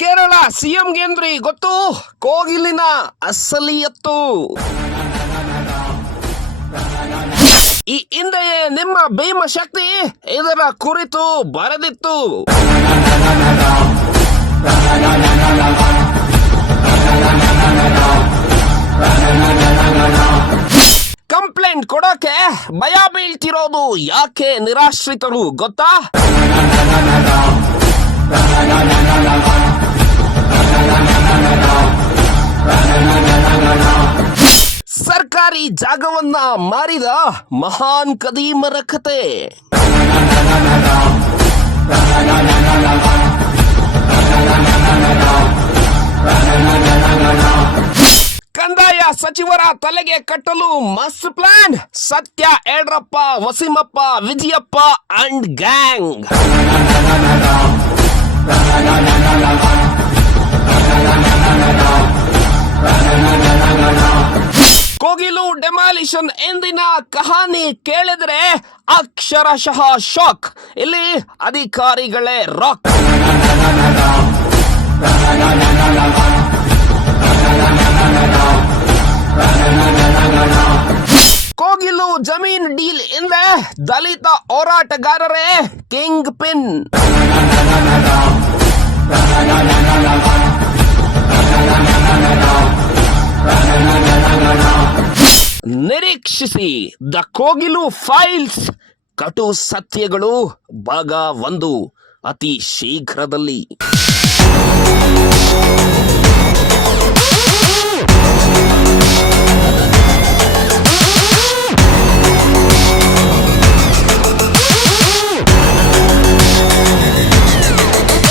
ಕೇರಳ ಸಿಎಂಗೇಂದ್ರಿ ಗೊತ್ತು ಕೋಗಿಲಿನ ಅಸಲಿಯತ್ತು. ಈ ಹಿಂದೆಯೇ ನಿಮ್ಮ ಭೀಮಶಕ್ತಿ ಇದರ ಕುರಿತು ಬರೆದಿತ್ತು. ಕಂಪ್ಲೇಂಟ್ ಕೊಡೋಕೆ ಭಯ ಬೀಳ್ತಿರೋದು ಯಾಕೆ ನಿರಾಶ್ರಿತರು ಗೊತ್ತಾ? ಸರ್ಕಾರಿ ಜಾಗವನ್ನ ಮಾರಿದ ಮಹಾನ್ ಕದೀಮರ ಕತೆ. ಕಂದಾಯ ಸಚಿವರ ತಲೆಗೆ ಕಟ್ಟಲು master plan. Satya Yadrappa, Waseemappa, Vijayappa and gang. Kogilu demolition ಎಂದಿನ ಕಹಾನಿ ಕೇಳಿದ್ರೆ ಅಕ್ಷರಶಃ ಶಾಕ್. ಇಲ್ಲಿ ಅಧಿಕಾರಿಗಳೇ ರಾಕ್. ಕೋಗಿಲು ಜಮೀನ್ ಡೀಲ್ ಎಂದ್ರೆ ದಲಿತ ಹೋರಾಟಗಾರರೇ ಕಿಂಗ್ ಪಿನ್. ನಿರೀಕ್ಷಿಸಿ ದ ಕೋಗಿಲು ಫೈಲ್ಸ್, ಕಟು ಸತ್ಯಗಳು ಭಾಗ 1 ಅತಿ ಶೀಘ್ರದಲ್ಲಿ.